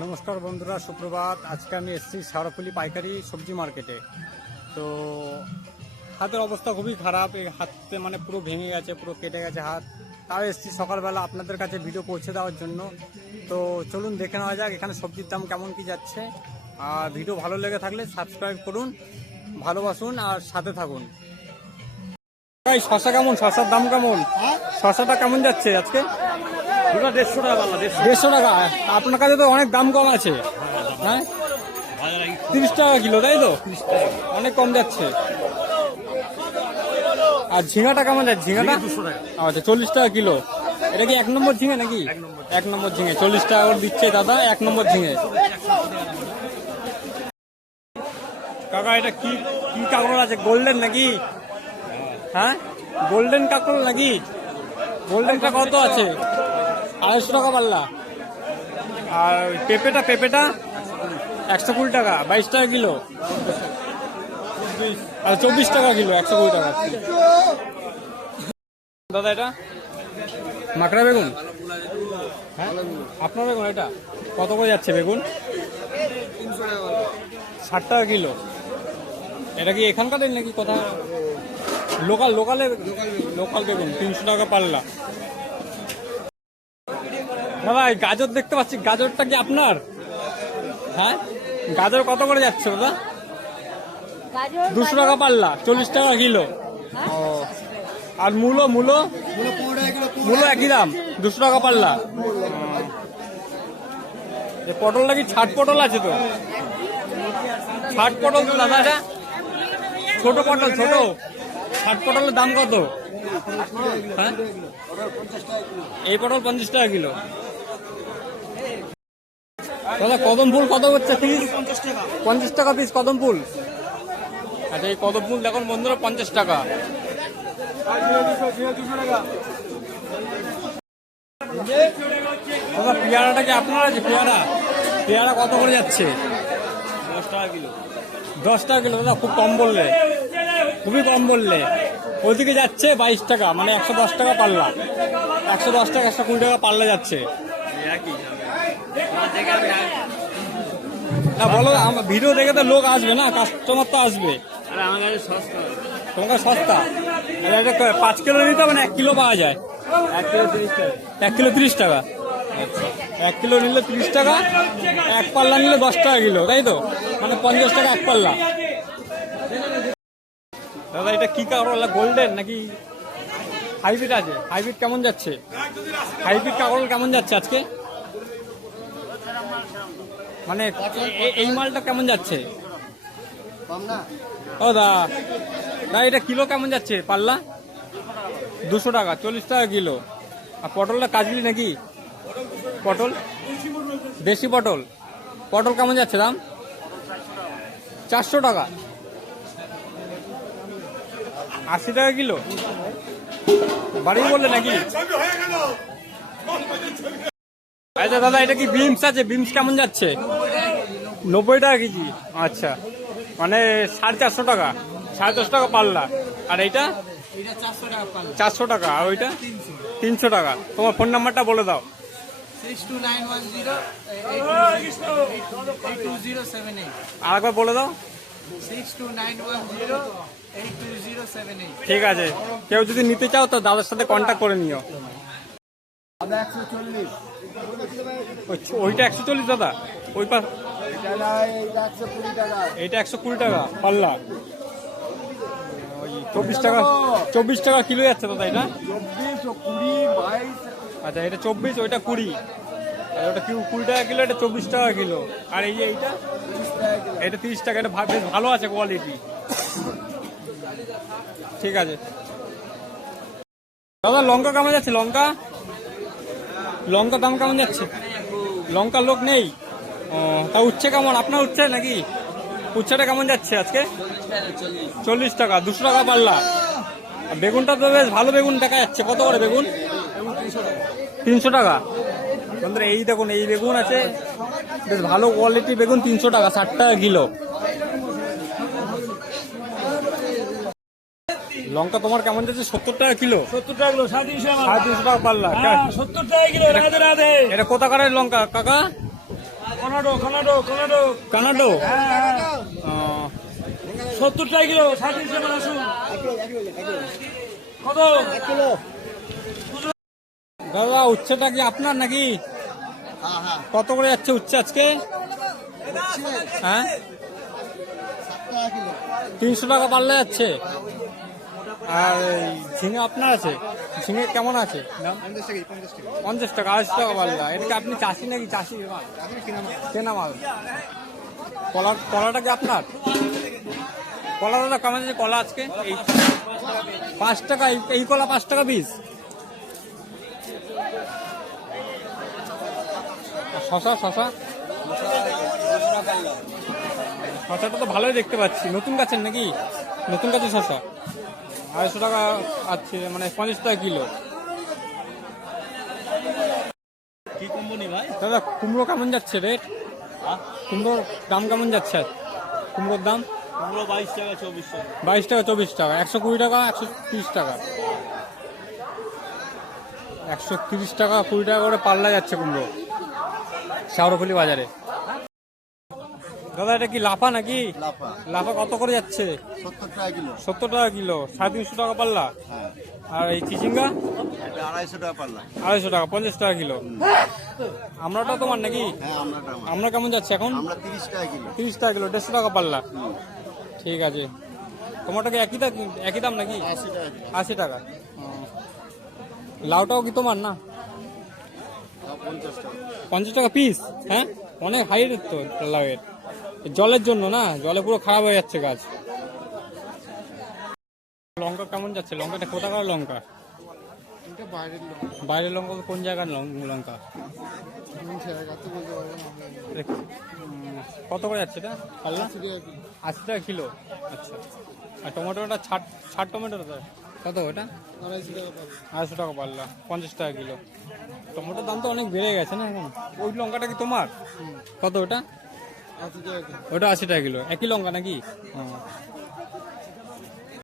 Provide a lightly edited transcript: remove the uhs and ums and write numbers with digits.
নমস্কার বন্ধুরা, সুপ্রভাত। আজকে আমি এসেছি সারাপল্লী পাইকারি সবজি মার্কেটে। তো হাতের অবস্থা খুবই খারাপ, এই হাতে মানে পুরো ভেঙে গেছে, পুরো কেটে গেছে হাত। তাও এসেছি সকালবেলা আপনাদের কাছে ভিডিও পৌঁছে দেওয়ার জন্য। তো চলুন দেখে নেওয়া যাক এখানে সবজির দাম কেমন কি যাচ্ছে। আর ভিডিও ভালো লেগে থাকলে সাবস্ক্রাইব করুন, ভালোবাসুন আর সাথে থাকুন। ভাই শশা কেমন? শশার দাম কেমন? শশাটা কেমন যাচ্ছে আজকে? 150 টাকা। 150 টাকা। আপনার কাছে তো অনেক দাম কম আছে। হ্যাঁ, 30 টাকা কিলো, তাই তো? অনেক কম যাচ্ছে। আর ঝিঙাটা কেমন যাচ্ছে? ঝিঙাটা 200 টাকা। আচ্ছা, 40 টাকা কিলো। এটা কি 1 নম্বর ঝিঙে নাকি? 1 নম্বর ঝিঙে 40 টাকা করে দিচ্ছে দাদা, 1 নম্বর ঝিঙে। কাকা এটা কি কি কাঁকড় আছে? গোল্ডেন নাকি? হ্যাঁ, গোল্ডেন কাঁকড় নাকি? গোল্ডেনটা কত আছে? 250 টাকা পাল্লা। আর পেঁপেটা 120 টাকা, 22 টাকা কিলো। আর 24 টাকা কিলো, 120 টাকা। দাদা এটা মাকড়া বেগুন? হ্যাঁ, আপনার বেগুন এটা কত করে যাচ্ছে বেগুন? 60 টাকা কিলো। এটা কি এখানকার নাকি কোথায়? লোকাল বেগুন 300 টাকা পাল্লা। দাদা এই গাজর দেখতে পাচ্ছি, গাজরটা কি আপনার? হ্যাঁ, গাজর কত করে যাচ্ছে দাদা? 200 টাকা পাল্লা, 40 টাকা কিলো। ও, আর মূলো একই দাম, 200 টাকা পাল্লা। পটলটা কি ছাট পটল আছে? তো ছাট পটল তো দাদা, এটা ছোট পটল, ছোট ছাট পটলের দাম কত? হ্যাঁ, এই পটল 50 টাকা কিলো। দাদা কদম ফুল কত হচ্ছে পিস? 50 টাকা পিস কদম ফুল। আচ্ছা, এই কদম ফুল দেখুন বন্ধুরা 50 টাকা। দাদা পেয়ারাটা কি আপনার আছে? পেয়ারা কত করে যাচ্ছে? 10 টাকা কিলো। 10 টাকা কিলো। দাদা খুব কম বললে, খুবই কম বললে। ওইদিকে যাচ্ছে 22 টাকা, মানে 110 টাকা পাল্লা। 110 টাকা, 120 টাকা পাল্লা যাচ্ছে। না বলো, ভিডিও দেখে তো লোক আসবে না, কাস্টমার তো আসবে। আমার কাছে সস্তা। তোমার সস্তা? 5 কিলো নিতে হবে না 1 কিলো পাওয়া যায়? 1 কিলো 30 টাকা। 1 কিলো 30 টাকা। আচ্ছা, 1 কিলো নিলে 30 টাকা, 1 পাল্লা নিলে 10 টাকা কিলো, তাই তো? মানে 50 টাকা 1 পাল্লা। দাদা এটা কি কাঁকড়? গোল্ডেন নাকি হাইব্রিড আছে? হাইব্রিড কেমন যাচ্ছে? হাইব্রিড কাঁকড় কেমন যাচ্ছে আজকে? মানে এই মালটা কেমন যাচ্ছে? ও দা এটা কিলো কেমন যাচ্ছে পাল্লা? 200 টাকা, 40 টাকা কিলো। আর পটলটা কাজলি নাকি? পটল দেশি পটল কেমন যাচ্ছে দাম? 400 টাকা, 80 টাকা কিলো। বাড়ি বললে নাকি? আচ্ছা দাদা এটা কি বিমস আছে? বিমস কেমন যাচ্ছে? 90 টাকা কেজি। আচ্ছা, মানে 450 টাকা, 450 টাকা পাল্লা। আর এইটা 400 টাকা। আর ওইটা 300 টাকা। তোমার ফোন নাম্বারটা বলে দাও। 6291082078 আর একবার বলে দাও। 6291082078 ঠিক আছে, কেউ যদি নিতে চাও তো দাদার সাথে কন্ট্যাক্ট করে নিও। ওইটা 140 দাদা। ওই পাশ এইটা 120 টাকা পাল্লা। 24 টাকা কিলো যাচ্ছে দাদা এটা। 22 আচ্ছা, এটা 24, ওইটা 20। আর ওটা 20 টাকা কিলো, এটা 24 টাকা কিলো। আর এই যে এটা 30 টাকা। এটা বেশ ভালো আছে কোয়ালিটি। ঠিক আছে দাদা। লঙ্কা কেমন যাচ্ছে? লঙ্কা দাম কেমন যাচ্ছে? লঙ্কার লোক নেই? ও, তা উচ্ছে কেমন? আপনার উচ্ছে নাকি? উচ্ছেটা কেমন যাচ্ছে আজকে? 40 টাকা, 200 টাকা পাল্লা। বেগুনটা তো বেশ ভালো বেগুন দেখা যাচ্ছে। কত করে বেগুন? 300 টাকা। বন্ধুরা এই দেখুন, এই বেগুন আছে, বেশ ভালো কোয়ালিটি বেগুন, 300 টাকা, 60 টাকা কিলো। লঙ্কা তোমার কেমন যাচ্ছে? 70 টাকা কিলো। 70 টাকা কিলো, 350 টাকা পাল্লা। 70 টাকা কিলো। রাধে রাধে। এটা কোথাকারের লঙ্কা কাকা? কনাডো। কানাডো ও, 70 টাকা কিলো, 350 টাকা আসুন। কত? দাদা উচ্ছেটা কি আপনার নাকি? কত করে যাচ্ছে উচ্ছে আজকে? হ্যাঁ 300 টাকা পাল্লা যাচ্ছে। আর এই ঝিঙে আপনার আছে? ঝিঙে কেমন আছে দাম? 50 টাকা 80 টাকা পাল্লা। এটা কি আপনি চাষি নাকি? চাষি মাল, কেনা মাল। কলাটা কি আপনার? কলা দাদা কেমন আছে কলা আজকে? এই 5 টাকা, এই কলা 5 টাকা পিস। শশা শশাটা তো ভালোই দেখতে পাচ্ছি। নতুন গাছের নাকি? নতুন গাছের শশা 250 টাকা আছে, মানে 50 টাকা কিলো। কি কোম্পানি ভাই? দাদা কুমড়ো কেমন যাচ্ছে রেট? কুমড়োর দাম কেমন যাচ্ছে? কুমড়োর দাম কুমড়ো 22 টাকা 24 টাকা। 22 টাকা 24 টাকা, 120 টাকা 130 টাকা, 130 টাকা 20 টাকা করে পাল্লা যাচ্ছে কুমড়ো শাওরফুলি বাজারে। দাদা এটা কি লাফা নাকি? লাফা কত করে যাচ্ছে? 70 টাকা কিলো। 70 টাকা কিলো, 350 টাকা পাল্লা। হ্যাঁ, আর এই চিচিঙ্গা এটা 250 টাকা পাল্লা। 250 টাকা, 50 টাকা কিলো। আমরাটা তোমার নাকি? হ্যাঁ, আমরাটা আমার। আমরা কেমন যাচ্ছে এখন? আমরা 30 টাকা কিলো। 30 টাকা কিলো, 150 টাকা পাল্লা। ঠিক আছে। তোমারটা কি একই দাম নাকি? 80 টাকা কিলো। 80 টাকা। ও। লাউটাও কি তোমার না? 50 টাকা। 50 টাকা পিস? হ্যাঁ, অনেক হাই রেট তো লাউয়ের। জলের জন্য না, জলে পুরো খারাপ হয়ে যাচ্ছে গাছ। লঙ্কা কেমন যাচ্ছে? লঙ্কাটা কোথাকার লঙ্কা? এটা বাইরের লোক। বাইরের লঙ্কা কোন জায়গার লঙ্কা? কত করে যাচ্ছে এটা পাল্লা? 80 টাকা কিলো। আচ্ছা। আর টমেটোটা ছাট টমেটোটা কত ওটা? 250 টাকা পাল্লা, 50 টাকা কিলো। টমেটোর দাম তো অনেক বেড়ে গেছে না এখন। ওই লঙ্কাটা কি তোমার? কত ওটা? ওটা 80 টাকা কিলো। একই লঙ্কা নাকি?